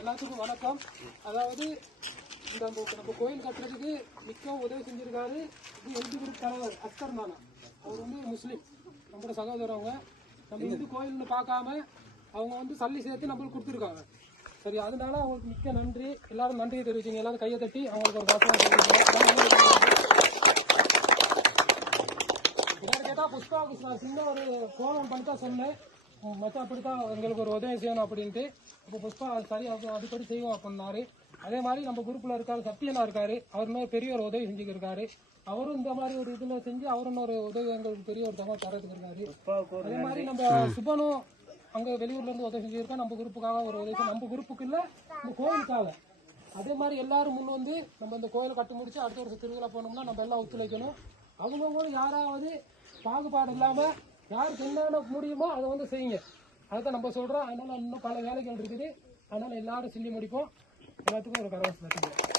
எல்லாத்துக்கும் வணக்கம். அதாவது இந்த நம்ம கோயில் கட்டுறதுக்கு மிக்க உதவி செஞ்சிருக்காரு இந்து குரு தலைவர் அஸ்கர் நானா. அவர் முஸ்லீம், நம்மளோட சகோதரவங்க. நம்ம இந்து கோயில்னு பார்க்காம அவங்க சல்லி சேர்த்து நம்மளுக்கு கொடுத்துருக்காங்க. சரி, அதனால அவங்களுக்கு மிக்க நன்றி. எல்லாரும் நன்றியை தெரிவிச்சிங்க. எல்லாரும் கையை தட்டி அவங்களுக்கு ஒரு பாசமாக எல்லாரும் கேட்டால் புஷ்பாவுக்கு நான் சின்ன ஒரு ஃபோன் பண்ணி தான் சொன்னேன், மச்சான் அப்படித்தான் எங்களுக்கு ஒரு உதவி செய்யணும் அப்படின்ட்டு. இப்போ புஷ்பா சரி அடிக்கடி செய்வோம் அப்படின்னாரு. அதே மாதிரி நம்ம குரூப்ல இருக்காரு சத்தியனா இருக்காரு, அவருமே பெரிய ஒரு உதவி செஞ்சுக்கிருக்காரு. அவரும் இந்த மாதிரி ஒரு இதுல செஞ்சு அவரும் ஒரு உதவி எங்களுக்கு பெரிய ஒரு தகவல் தரத்துக்கு இருக்காரு. அதே மாதிரி நம்ம சுபனும் அங்க வெளியூர்ல இருந்து உதவி செஞ்சிருக்கோம். நம்ம குரூப்புக்காக ஒரு உதவி, நம்ம குரூப்புக்கு இல்ல இந்த கோயிலுக்காக. அதே மாதிரி எல்லாரும் முன் வந்து நம்ம இந்த கோயிலை கட்டி முடிச்சு அடுத்த வருஷம் திருவிழா போனோம்னா நம்ம எல்லாம் ஒத்துழைக்கணும். அவங்களும் யாராவது பாகுபாடு இல்லாம யாருக்கு என்னென்ன முடியுமோ அதை செய்யுங்க. அதைத்தான் நம்ம சொல்றோம். அதனால இன்னும் பல வேலைகள் இருக்குது. அதனால எல்லாரும் செஞ்சு முடிப்போம். எல்லாத்துக்கும் ஒரு கரவாசி